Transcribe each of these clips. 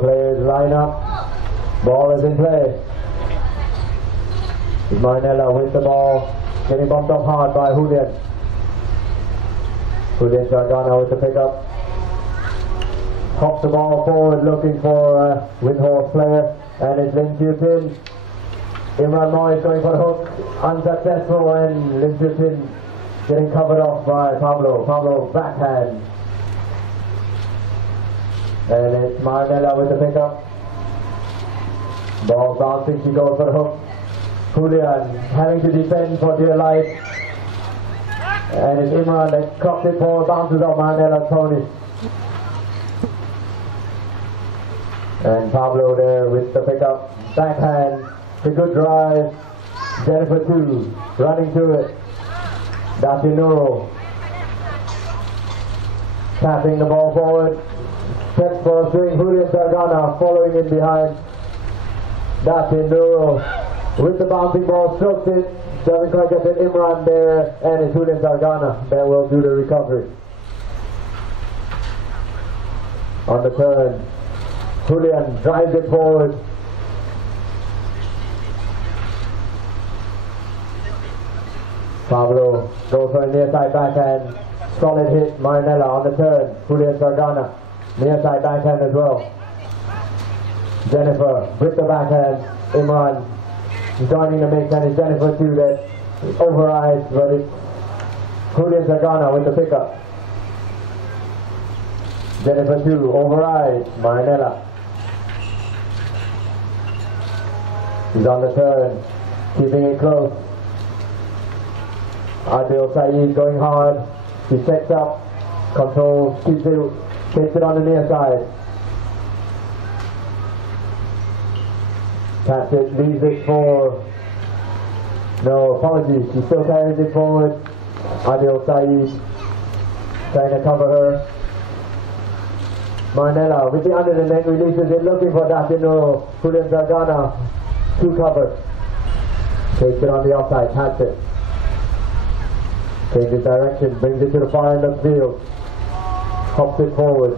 players line up. Ball is in play. Marinella with the ball. Getting bumped off hard by Julian. Julian Sargana with the pickup. Hops the ball forward looking for a Windhorse player. And it's Lin Chiu-Tin. Imran Moy going for the hook. Unsuccessful, and Lin Chiu-Tin getting covered off by Pablo. Pablo backhand. And it's Marinella with the pickup. Ball bouncing, she goes for the hook. Julian having to defend for dear life. And it's Imran that cocks it forward, bounces off Marinella's pony. And Pablo there with the pickup. Backhand, a good drive. Jennifer 2, running to it. Datinuro tapping the ball forward. Steps for swing. Julian Sargana following in behind. Datinuro with the bouncing ball, strokes it. Doesn't quite get it. Imran there, and it's Julian Sargana that will do the recovery. On the turn, Julian drives it forward. Pablo goes for a near side backhand. Solid hit. Marinella on the turn. Julian Sargana. Near side backhand as well. Jennifer with the backhand. Imran joining the mix, and it's Jennifer 2 that overrides, but it's Julian Sargana with the pickup. Jennifer 2 overrides Marinella. He's on the turn, keeping it close. Adil Saeed going hard. He sets up, controls, keeps it, takes it on the near side. Taps it, leaves it for, no, apologies, she still carries it forward. Adil Saeed trying to cover her. Marinella with the under the neck releases it, looking for Datinuro. Julian Sargana, 2 covers. Takes it on the offside, taps it. Changes direction, brings it to the far end of the field. Hops it forward.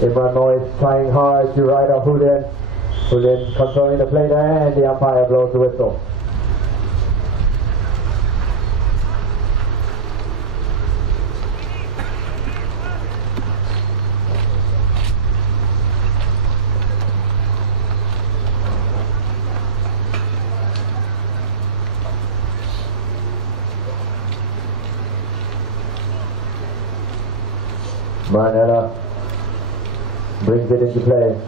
Imran Moy trying hard to ride off Julian. Julian controlling the play there, and the umpire blows the whistle. Marinella brings it into play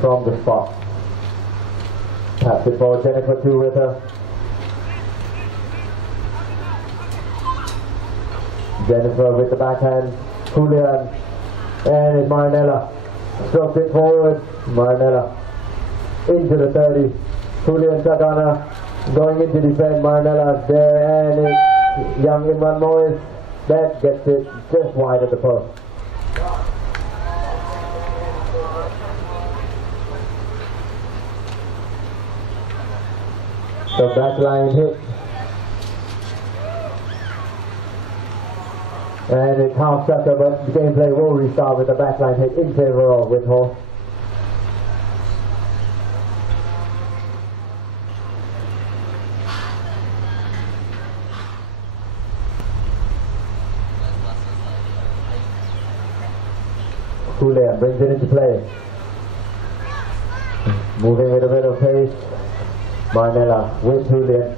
from the spot. Taps it for Jennifer 2 with her. Jennifer with the backhand. Julian, and it's Marinella. Strokes it forward. Marinella into the 30. Julian Sargana going into defend. Marinella there, and it's young Imran Moy that gets it just wide of the post. The backline hit, and it's half sucker, but the gameplay will restart with the backline hit in favor of Windhorse. Julian brings it into play, moving with a bit of pace. Marinella with Julian.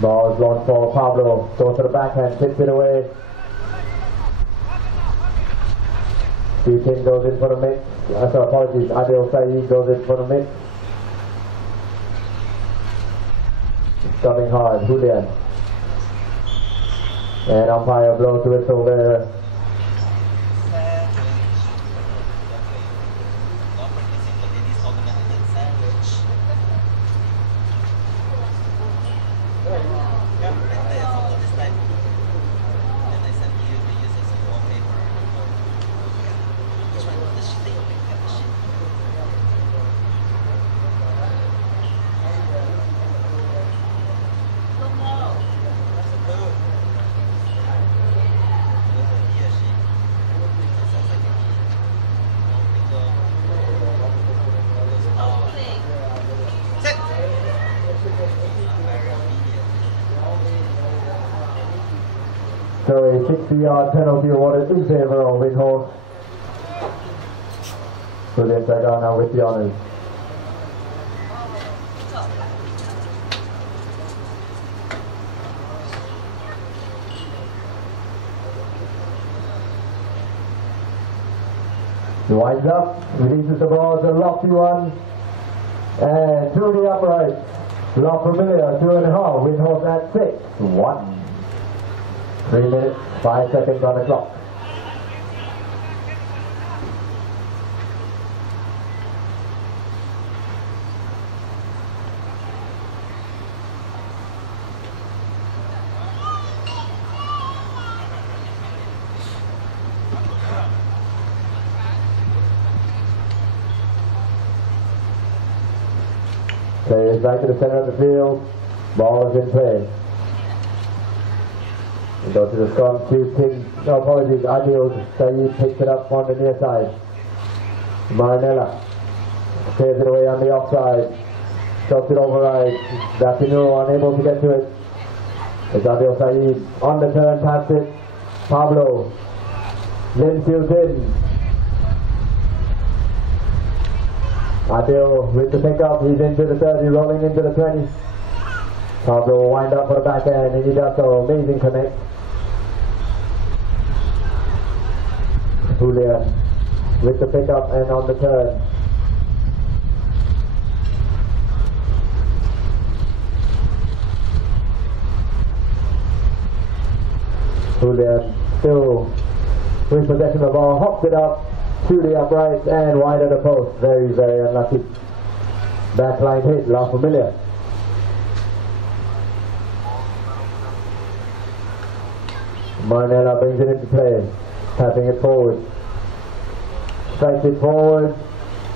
Ball is launched for Pablo. Goes to the backhand, tips it away. Chiu-Tin goes in for the mix. Apologies. Adil Saeed goes in for the mix. Coming hard, Julian. And umpire blows the whistle there. So a 60-yard penalty awarded in favor of Windhorse. Familia Sagana with the honors. He winds up, releases the ball, it's a lofty one, and to the upright. La Familia 2.5, Windhorse at 6, 1. 3 minutes, 5 seconds on the clock. Players back to the center of the field. Ball is in play. We go to the scrum. No apologies. Adil Saeed picks it up on the near side. Marinella clears it away on the offside. Shoves it override. Dapino unable to get to it. It's Adil Saeed on the turn, past it. Pablo. Linfield in. Adil with the pickup, he's into the 30, rolling into the 20. Pablo will wind up for the backhand, and he does so. Amazing connect. Julia with the pickup and on the turn. Julia still with possession of the ball, hops it up to the upright and wide of the post. Very, very unlucky. Backline hit, La Familia. Marinella brings it into play, tapping it forward. Strikes it forward,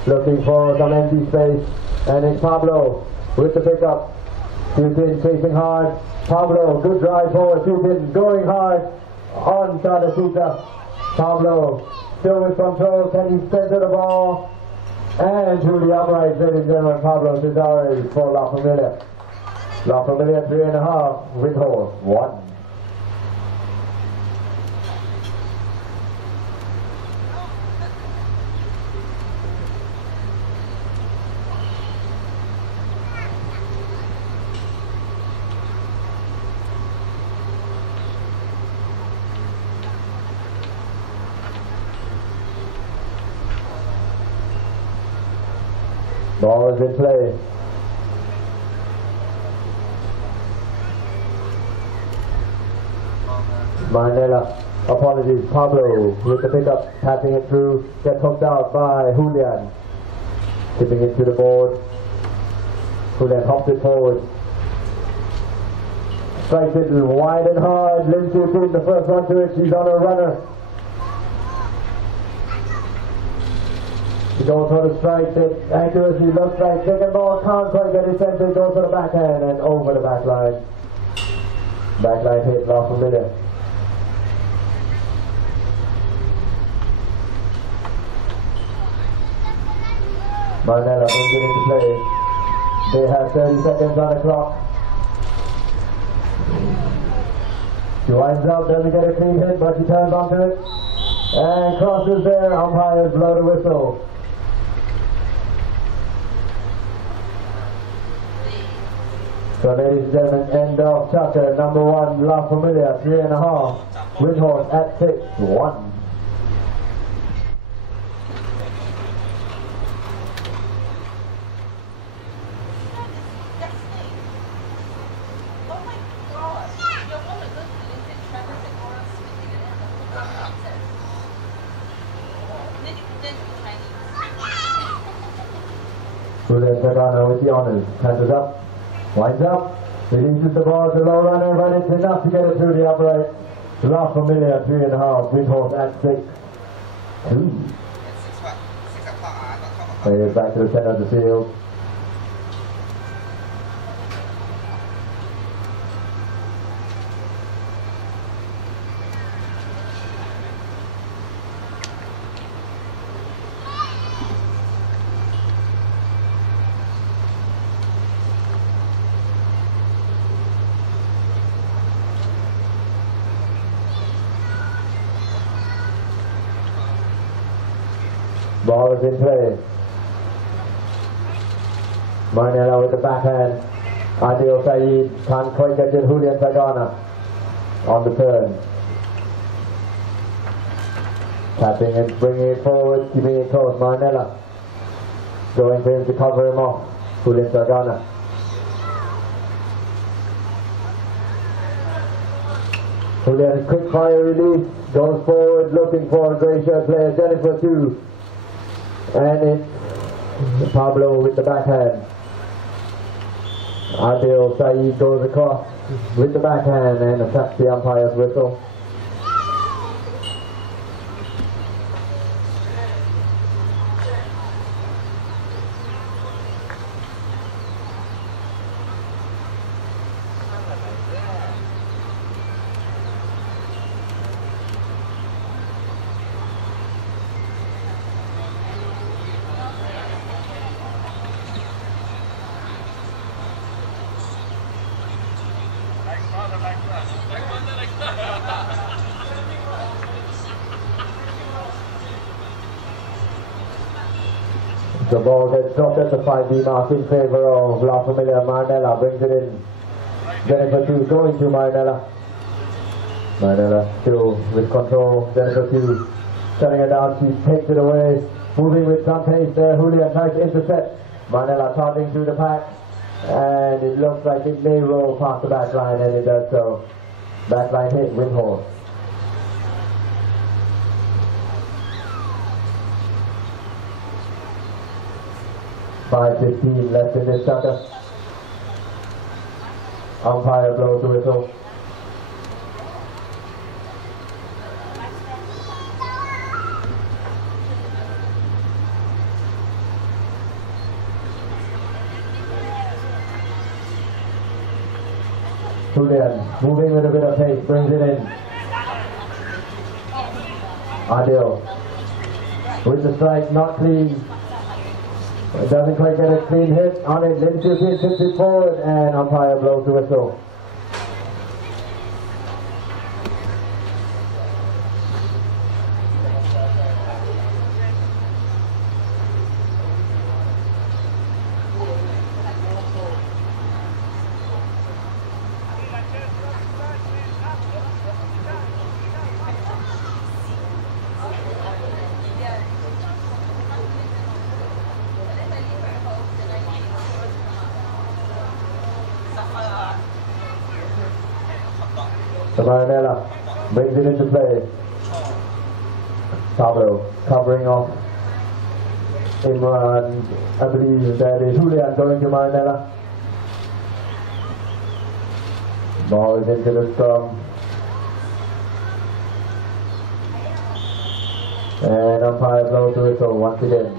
looking for some empty space, and it's Pablo with the pickup. Shoots in, chasing hard. Pablo, good drive forward, shoots in, going hard on Sadasuta. Pablo still with control, can he center the ball? And to the upright, ladies and gentlemen, Pablo Cesare for La Familia. La Familia 3.5, Windhorse 1. Ball is in play. Marinella, apologies, Pablo with the pickup, tapping it through, gets hooked out by Julian. Tipping it to the board. Julian hops it forward. Strikes it wide and hard. Lindsay putting the first one to it, she's on a runner. He goes for the strike, the accuracy looks like second ball, can't quite get it centered, goes for the backhand and over the back line. Backline hit, La Familia. Marinella brings it into play. They have 30 seconds on the clock. She winds up, doesn't get a clean hit, but she turns onto it and crosses there. Umpires blow the whistle. So ladies and gentlemen, end of chapter number 1, La Familia 3.5, Windhorse at 6, 1. Julian Sagana with the honors, passes up. Winds up, releases the ball to low runner, but it's enough to get it through the upright. La Familia 3.5, Windhorse at 6, 2. Players back to the center of the field. Ball is in play. Marnella with the backhand. Adil Saeed can't quite get it. Julian Sagana on the turn. Tapping and bringing it forward, keeping it close. Marnella going for him to cover him off. Julian Sagana. Julian, quick fire release, goes forward looking for a grey shirt player, Jennifer 2. And it's Pablo with the backhand. Adil Saeed goes across with the backhand and attacks the umpire's whistle. The ball gets dropped at the 5D mark in favor of La Familia. Marnella brings it in. Jennifer 2 going to Marnella. Marnella still with control. Jennifer 2 shutting it down. She takes it away. Moving with some pace there. Julian tries to intercept. Marnella toddling through the pack. And it looks like it may roll past the back line, and it does so. Back line hit, Windhorse. .5:15 left in this sucker. Umpire blows the whistle. Julian moving with a bit of pace, brings it in. Adil with the strike, not clean. It doesn't quite get a clean hit on it. Lindsay tips it forward and umpire blows the whistle. Marnella brings it into play. Pablo covering off Imran. I believe that is Julian going to Marnella. Ball is into the scrum. And umpire blows the whistle once again.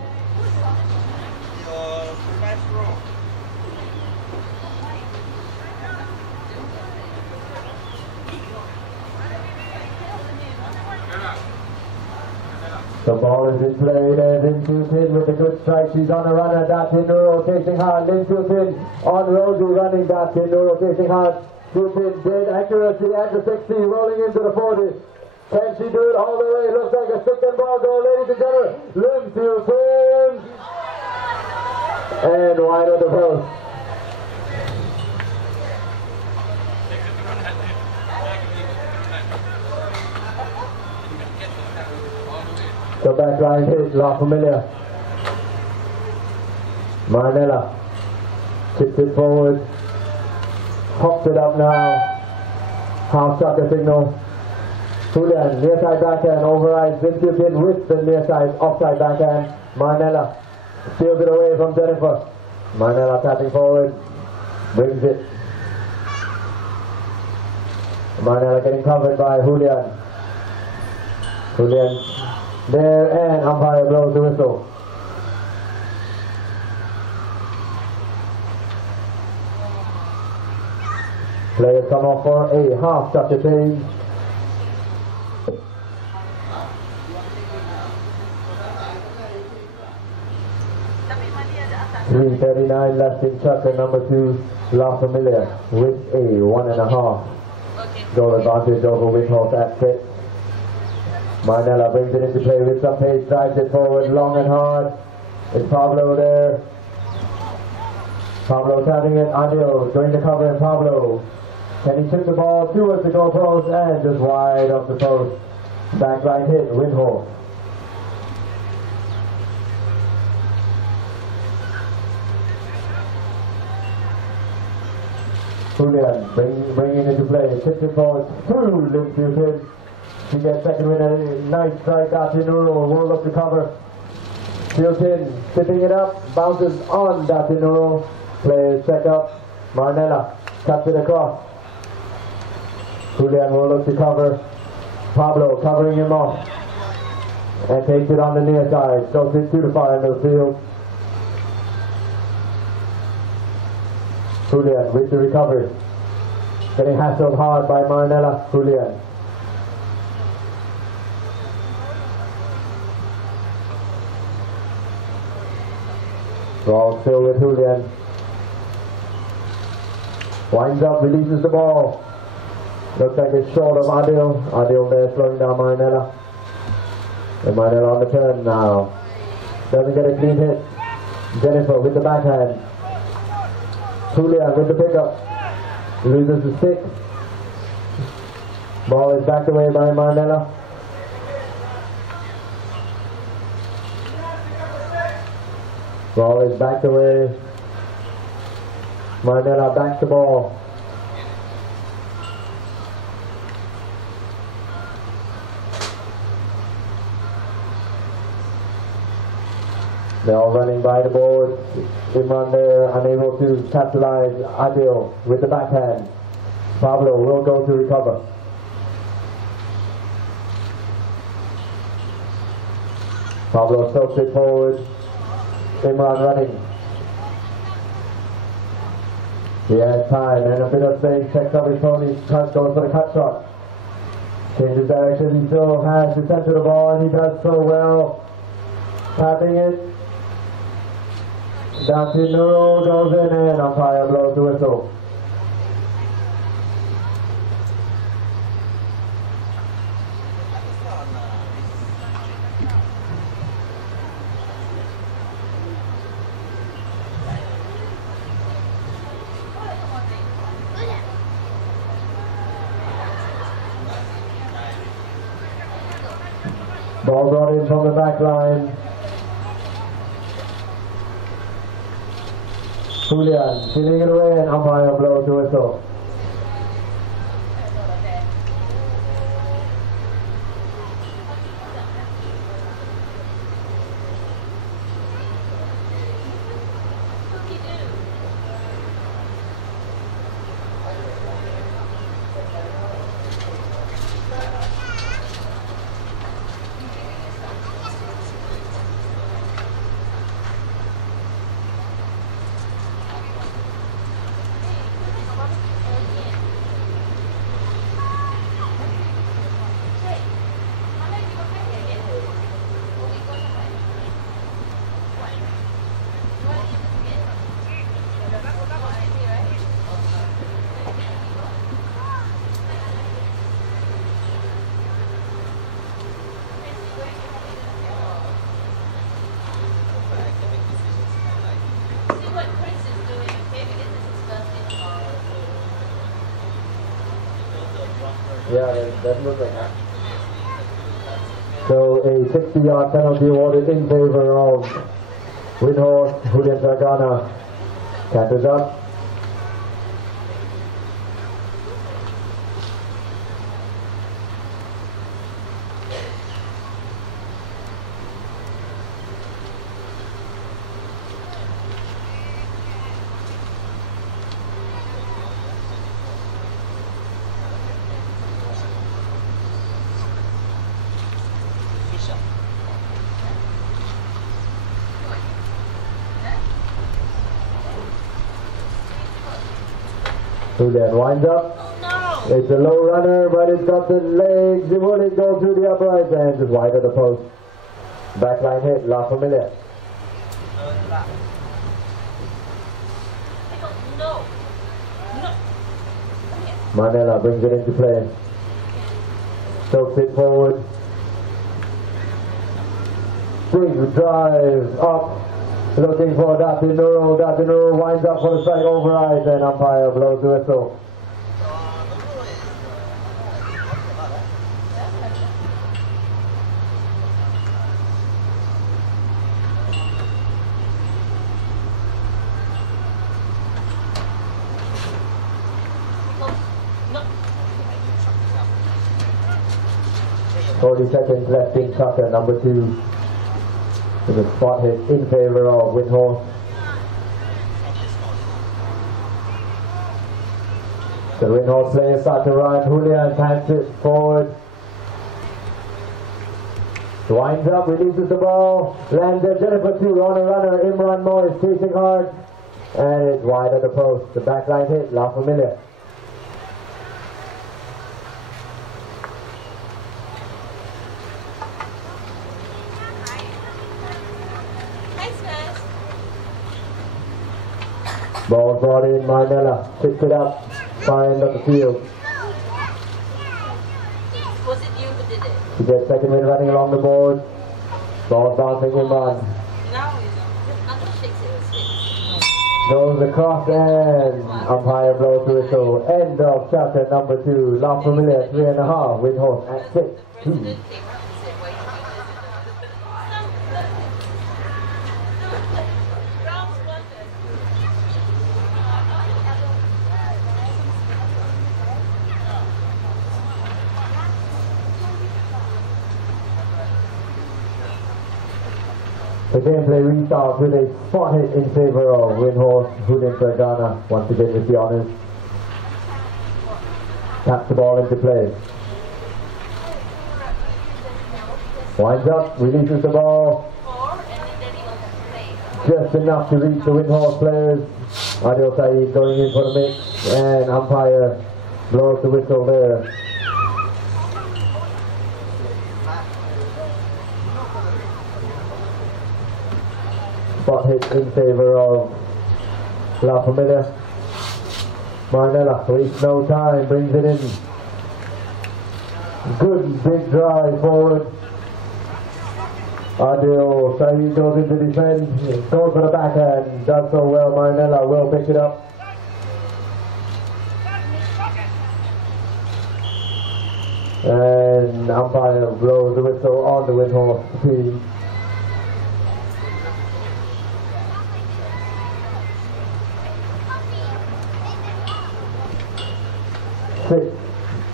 The ball is in play. There's Lin Pin with a good strike. She's on a runner. That's in rotating hard. Lin Pin on Rosie running. That's in rotating hard. Pin dead accuracy at the 60, rolling into the 40. Can she do it all the way? Looks like a second ball goal, ladies and gentlemen. Lin Pin and wide of the post. The back line hit, La Familia. Marnella tips it forward, hops it up now. Half sucker signal. Julian, near side backhand, overrides Cynthia Pin with the near side, offside backhand. Marnella steals it away from Jennifer. Marnella tapping forward, brings it. Marnella getting covered by Julian. Julian there, and umpire blows the whistle. Players come off for a half sucker change. .339 left in sucker number 2, La Familia with a 1.5 goal advantage over Windhorse AT6. Marnella brings it into play with some pace, drives it forward, long and hard. It's Pablo there. Pablo tapping it, Adil going to cover, and Pablo. Can he tip the ball towards the goal post and just wide off the post. Backline hit, Windhorse. Julian bringing it into play, tips it forward through Lindsay. She gets second win and a nice strike. Datinuro will look to cover. Tilton tipping it up, bounces on Datinuro. Plays check up. Marnella cuts it across. Julian will look to cover. Pablo covering him off and takes it on the near side. Goes it too far into the field. Julian with the recovery. Getting hassled hard by Marnella. Julian. Ball still with Julian. Winds up, releases the ball. Looks like it's short of Adil. Adil there slowing down Marnella. And Marnella on the turn now. Doesn't get a clean hit. Jennifer with the backhand. Julian with the pickup. Loses the stick. Ball is backed away by Marnella. Ball is backed away. Marnella backs the ball. They're all running by the board. Imran there, unable to capitalize. Adil with the backhand. Pablo will go to recover. Pablo tilts it forward. Imran running. He has time and a bit of space. Checks up his pony. Goes for the cut shot. Changes direction. He still has to center the ball, and he does so well. Tapping it. Datinuro goes in, and umpire blows the whistle. Ball brought in from the back line. Julian stealing it away, and umpire blows the whistle. Yeah, that looks like that. So a 60-yard penalty awarded in favor of Windhorse. Julian Sargana catches up. Julian winds up. Oh, no. It's a low runner, but it's got the legs. It will go through the uprights and just wide of the post. Backline hit, La Familia. No. Marnella brings it into play. Stokes it forward. Big drive up. Looking for Datinuru. Datinuru winds up for the strike override, and umpire blows the whistle. No. 40 seconds left in Tucker, number 2. With a spot hit in favor of Windhorse. The Windhorse players start to run. Julian pants it forward. Winds up, releases the ball. Lands at Jennifer 2 on a runner. Imran Moise chasing hard. And it's wide of the post. The backline hit. La Familia. Ball brought in, Marnella picks it up, far end of the field. Was it you who did it? She gets second win running along the board. Ball bouncing in on. Now it Goes across and umpire blows the whistle. End of chapter number 2. La Familia 3.5. Windhorse at 6. The gameplay restarts with a spot hit in favor of Windhorse. Putrajaya once again with the honours. Taps the ball into play. Winds up, releases the ball. Just enough to reach the Windhorse players. Adil Saeed going in for the mix, and umpire blows the whistle there. Spot hit in favor of La Familia. Marnella wastes no time, brings it in. Good big drive forward. Adil Saeed goes into defense, goes for the backhand, does so well. Marnella will pick it up. And umpire blows the whistle on the Windhorse team.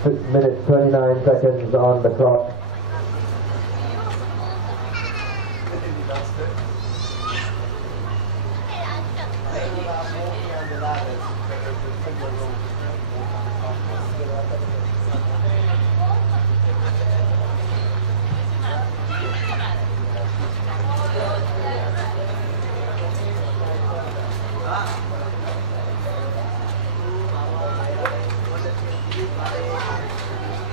6 minutes 29 seconds on the clock.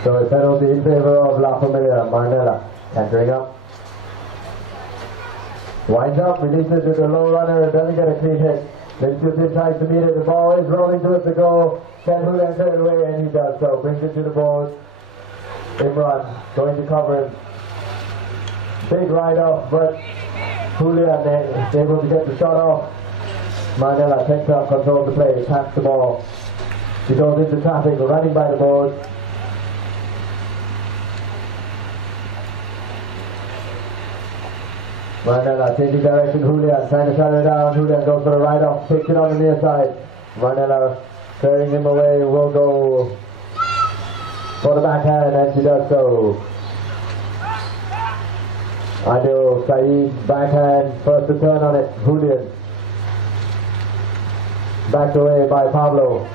So a penalty in favor of La Familia. Marnella cantering up. Winds up, releases to the low runner, doesn't get a clean hit. Then Chupin tries to meet it, the ball is rolling towards the goal. Can Julian turn it away, and he does so. Brings it to the board. Imran going to cover him. Big ride off, but Julian is able to get the shot off. Marnella takes up, controls the play, taps the ball. He goes into traffic, running by the board. Marnella changing direction, Julian trying to shut it down. Julian goes for the right off, picks it on the near side. Marnella carrying him away, will go for the backhand, and she does so. Adil Saeed backhand, first to turn on it, Julian. Backed away by Pablo.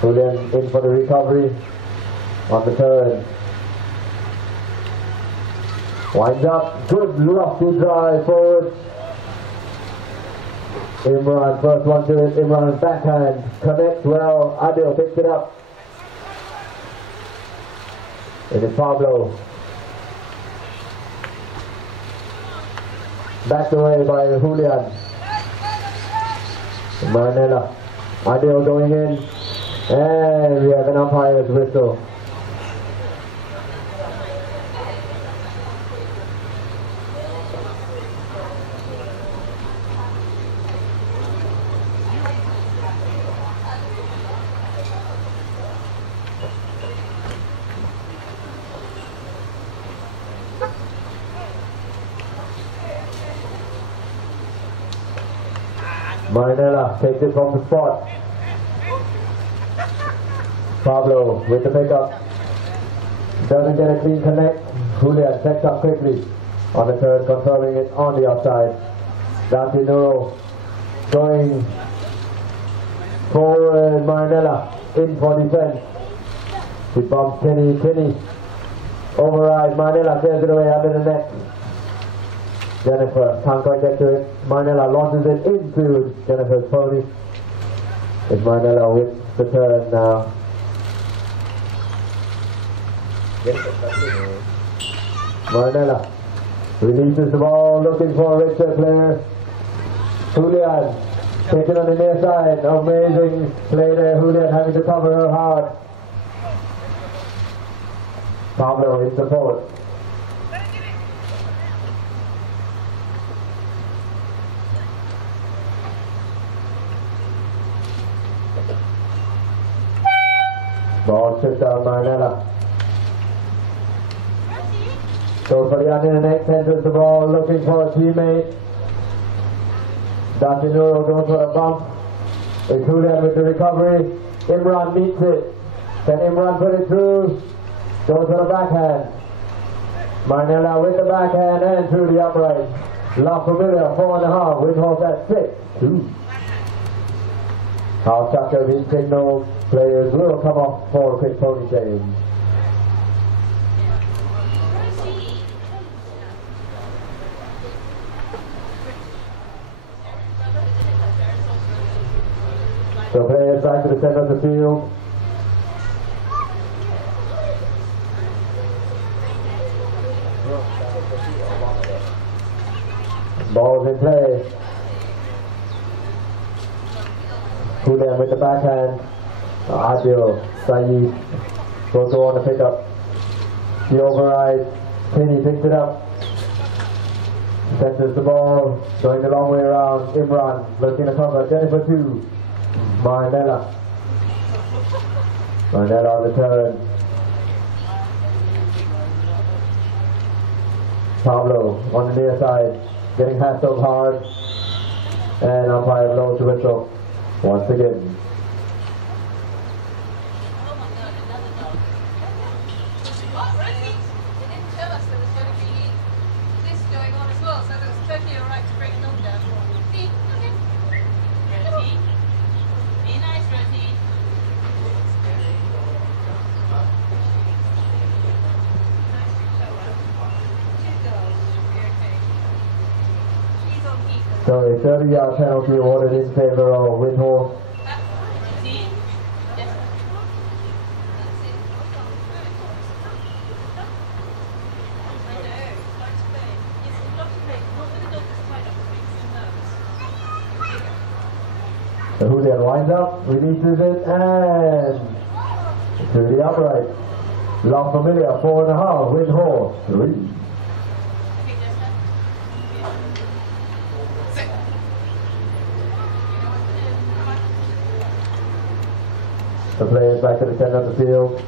Julian in for the recovery on the turn. Winds up, good lofty drive forward. Imran first one to it, Imran's backhand connects well. Adil picks it up. It is Pablo. Backed away by Julian. Marnella. Adil going in. And we have an umpire's whistle. Marinella takes it from the spot. Pablo with the pickup. Doesn't get a clean connect. Julian checks up quickly on the third, controlling it on the outside. Dante Nuro going forward. Marinella in for defense. He bumps Kenny. Override. Marinella clears it away under the net. Jennifer can't quite get to it. Marinella launches it into Jennifer's pony. It's Marinella with the turn now. Marinella releases the ball, looking for a richer player. Julian taken on the near side. Amazing play there. Julian having to cover her hard. Pablo in support. Ball chipped out Marinella. So for the underneath, enters the ball, looking for a teammate. Dante Nuro goes for a bump. It's Julian with the recovery. Imran meets it. Can Imran put it through? Goes for the backhand. Marinella with the backhand and through the upright. La Familia 4.5. Windhorse AT6. House Tucker being signaled. Players will come off for a quick pony change. So players back to the center of the field. Ball's in play. Julian with the backhand. Adil, Saeed goes on the pickup. The override. Kenny picks it up. Centers the ball. Going the long way around. Imran looking to cover. Jennifer 2. Marinella on the turn. Pablo on the near side, getting hassled hard, and umpire blows the whistle once again. So a 30-yard penalty awarded in favor of Windhorse. So Julian winds up, releases it, and to the upright. La Familia 4.5, Windhorse 3. The players back to the center of the field.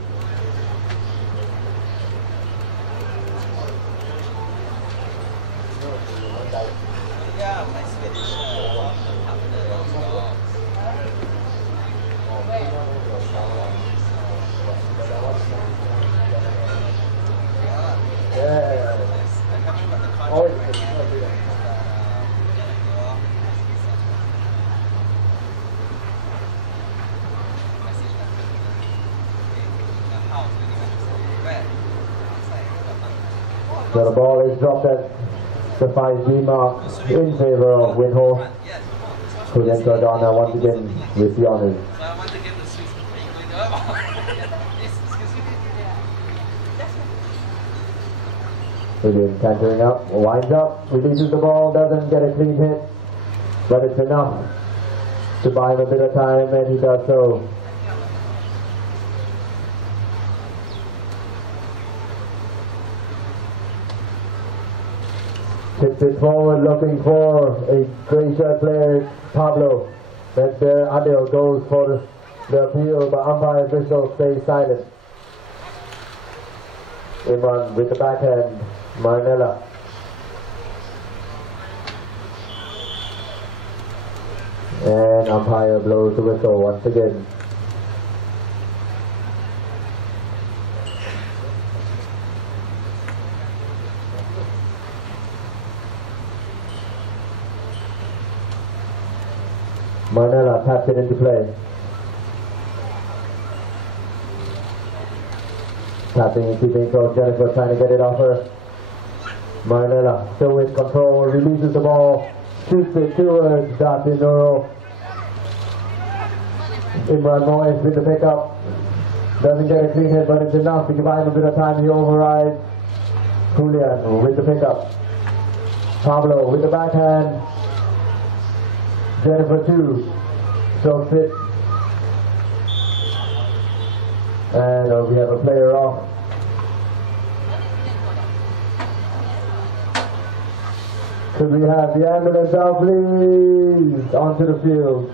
So the ball is dropped at the 5B mark in favor of Windhorse, who then Jordana once again with the honors. Again, cantering up, winds up, releases the ball, doesn't get a clean hit, but it's enough to buy him a bit of time, and he does so. Tips it forward, looking for a gray shirt player, Pablo. But Adil goes for the appeal, but umpire official stays silent. Imran with the backhand, Marinella. And umpire blows the whistle once again. Marnella taps it into play. Tapping and keeping close. Jennifer trying to get it off her. Marnella still with control, releases the ball, shoots it towards Dati Noro. Imran Moyes with the pickup. Doesn't get a clean hit, but it's enough to give him a bit of time. He overrides. Julian with the pickup. Pablo with the backhand. Jennifer 2. Strokes it. And we have a player off. Could we have the ambulance out, please? Onto the field.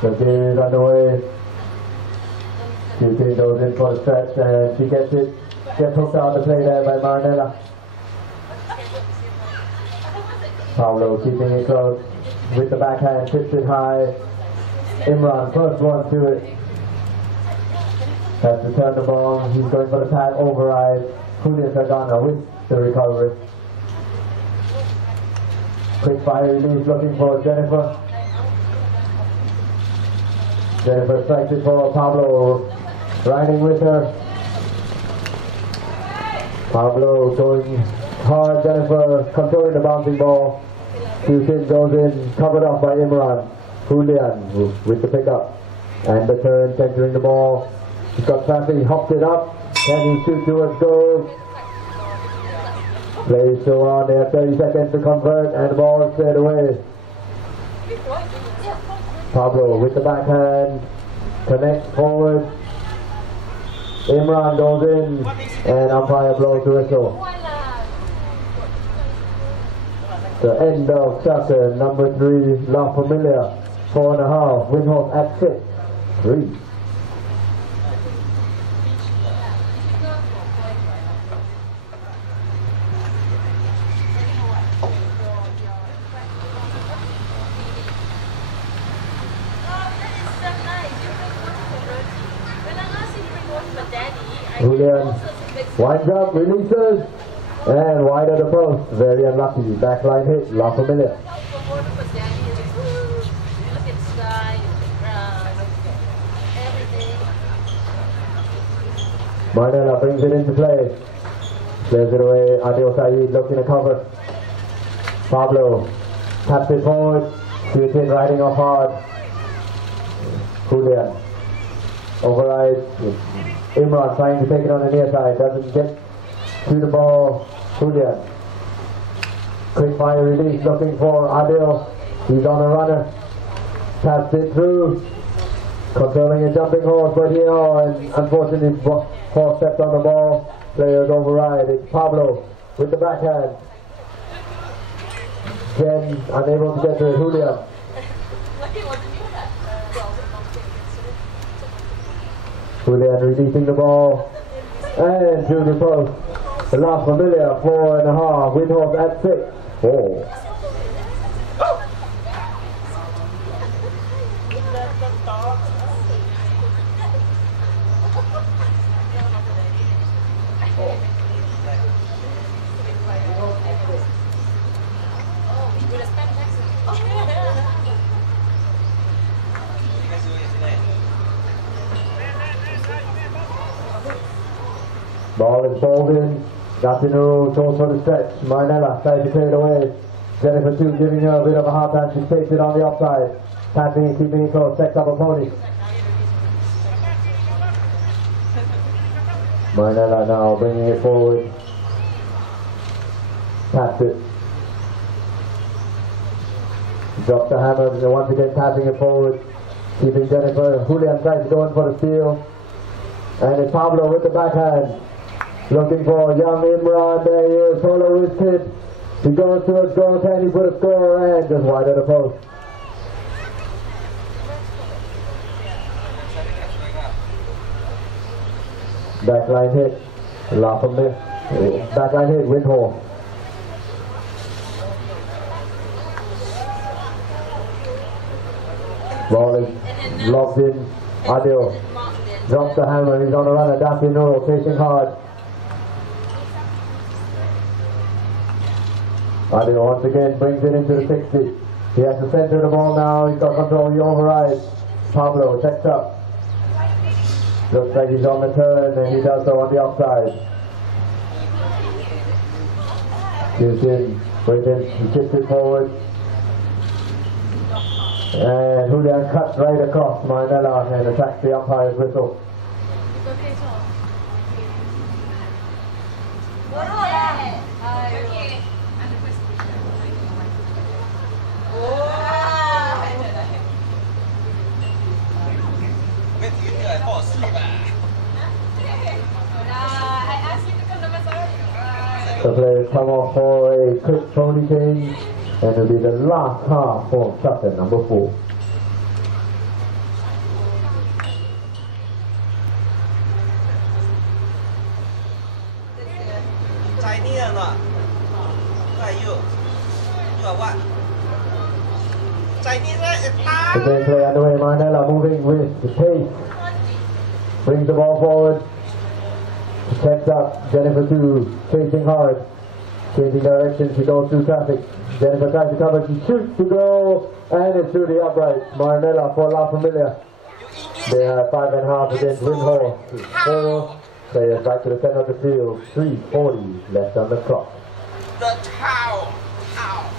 The game is underway. Q3 goes in for a stretch and she gets it. Gets hooked out the play there by Marnella. Pablo keeping it close with the backhand, tips it high. Imran, first one to it. Has to turn the ball. He's going for the tag override. Julian Sagana with the recovery. Quick fire release looking for Jennifer. Jennifer strikes it for Pablo, riding with her. Pablo going hard, Jennifer controlling the bouncing ball. Q-Tin goes in, covered up by Imran. Julian with the pickup. And the turn, centering the ball. He's got traffic, he hopped it up. Can he shoot towards goal? Play still on, they have 30 seconds to convert, and the ball is cleared away. Pablo with the backhand, connects forward. Imran goes in, and umpire blows the whistle. The end of chapter number 3, La Familia, 4.5, Windhorse AT6, 3. Julian winds up, releases, and wide of the post. Very unlucky. Backline hit, La Familia. Marnella brings it into play. Clears it away. Adil Saeed looking to cover. Pablo taps it forward. Q-Tin riding off hard. Julian overrides. Imran trying to take it on the near side, doesn't get to the ball. Julian. Quick fire release, looking for Adil. He's on a runner. Taps it through. Controlling a jumping horse, but and unfortunately, horse stepped on the ball. Players override. It's Pablo with the backhand. Jen unable to get to it. Julian. Julian releasing the ball. And to the post. The last Familia, 4.5. Windhorse AT6. 4. Ball is bowled in. Gatino goes for the stretch. Marnella tries to clear it away. Jennifer too giving her a bit of a hard time. She takes it on the offside. Tapping and keeping it close. Sets up a pony. Marnella now bringing it forward. Taps it. Drops the hammer. Once again tapping it forward. Keeping Jennifer. Julian tries to go in for the steal. And it's Pablo with the backhand. Looking for young Imran. There he is. Solo his kid. He goes to his goal. Can he put a score? And just wide of the post. Backline hit. La Familia. Backline hit. Windhorse. Ball is locked in. Adil drops the hammer. He's on the run. Gatino chasing hard. Adil once again brings it into the 60. He has to center the ball now. He's got control. He overrides. Pablo checks up. Looks like he's on the turn, and he does so on the offside. Gives in. Brings in. He tips it forward. And Julian cuts right across Marnella and attacks the umpire's whistle. The players come off for a quick pony change, and it'll be the last half for chapter number 4. Chinese or not? Who are you? You are what? Chinese, right? The game play underway. Marnella moving with the pace. Brings the ball forward. Checks up. Jennifer too, chasing hard. Changing direction. She goes through traffic. Jennifer tries to cover. She shoots to go. And it's through the upright. Marnella for La Familia. They are 5.5 against Windhorse. 4. Players back to the center of the field. 3:40 left on the clock. The towel. Ow.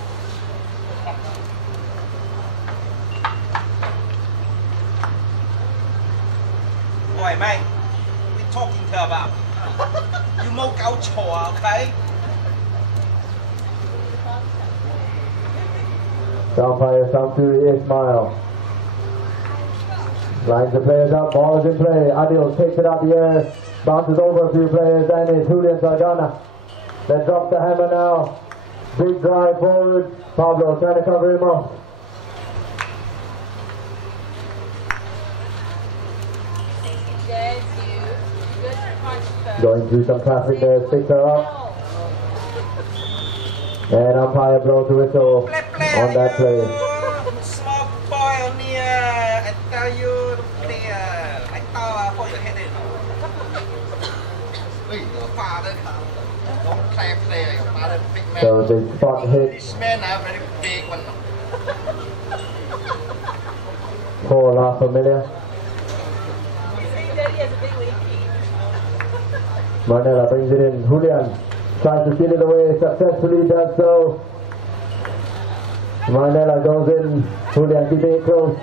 Boy, mate, we talking about. You more gaucho, okay? The umpire comes to Ismail. Lines the players up, ball is in play. Adil takes it out the air, bounces over a few players, and it's Julian Sardana that drops the hammer now. Big drive forward. Pablo trying to cover him up. Going through some traffic there, picks her up. And umpire blows the whistle on that play. Small boy on here. I tell you, player. I thought for your head in. Your father. Don't play. Your father big man. So the spot hit This man are very big one. for La Familia. Marnella brings it in. Julian tries to steal it away, successfully does so. Marnella goes in. Julian keeping it close.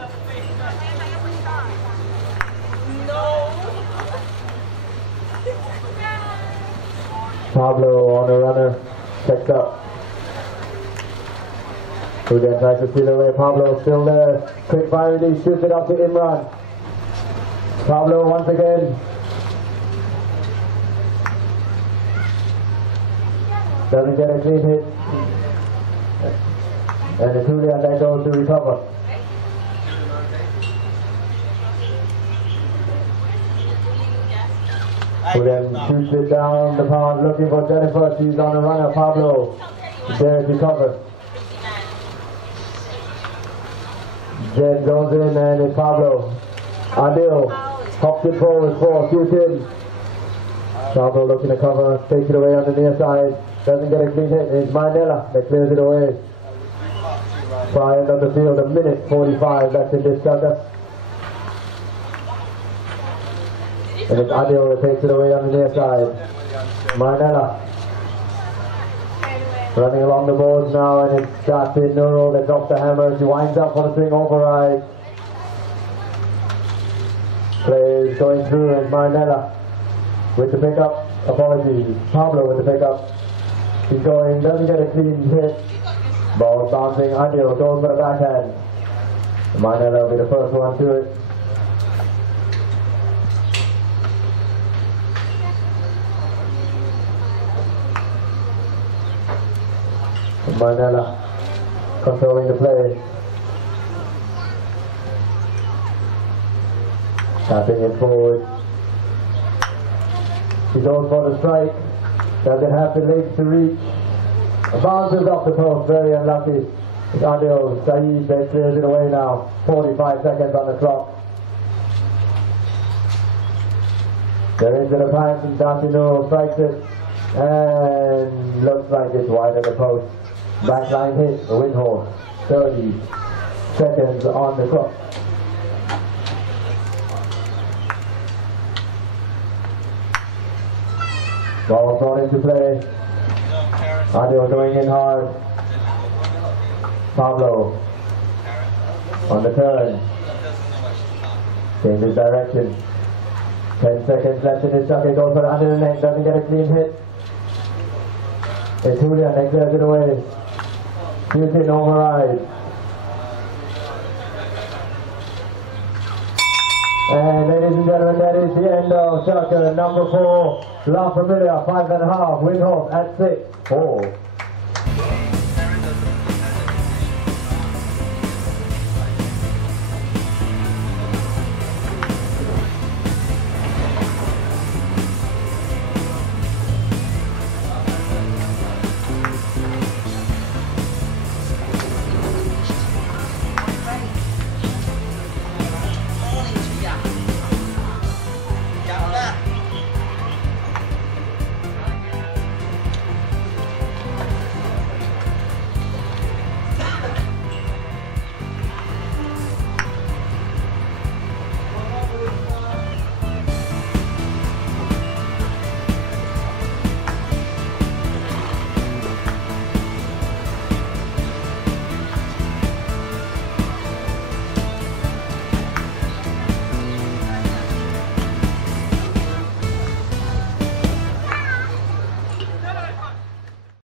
Pablo on the runner, checks up. Julian tries to steal away. Pablo still there. Quick fire release, shoots it up to Imran. Pablo once again. Doesn't get a clean hit. And it's Julian that goes to recover. Julian shoots it down the pond looking for Jennifer. She's on the runner. Pablo there to cover. Jen goes in and it's Pablo. Adil hops it forward for shoots in. Pablo looking to cover, takes it away on the near side. Doesn't get a clean hit. It's Marnella that clears it away. Far end of the field, 1:45 left in this contest. And it's Adil that takes it away on the near side. Marnella running along the boards now, and it's Darcy Nuro that drops the hammer. She winds up for the swing override. Play is going through, and Marnella with the pickup. Apologies, Pablo with the pickup. He's going, doesn't get a clean hit. Ball bouncing, Adil goes for the backhand. Marnella will be the first one to it. Marnella controlling the play. Tapping it forward. She goes for the strike. Doesn't have the legs to reach. Bounces off the post, very unlucky. It's Adil Saeed that clears it away now. 45 seconds on the clock. There is an appliance and Dantino strikes it. And looks like it's wide of the post. Backline hit, the Windhorse. 30 seconds on the clock. Ball thrown into play. Adil going in hard. Pablo on the turn. Changes direction. 10 seconds left in his chuck. It goes for the under the neck. Doesn't get a clean hit. It's Julian that clears it away. Shoots in override. And ladies and gentlemen, that is the end of circle number 4. La Familia 5.5. Windhorse at 6. 4.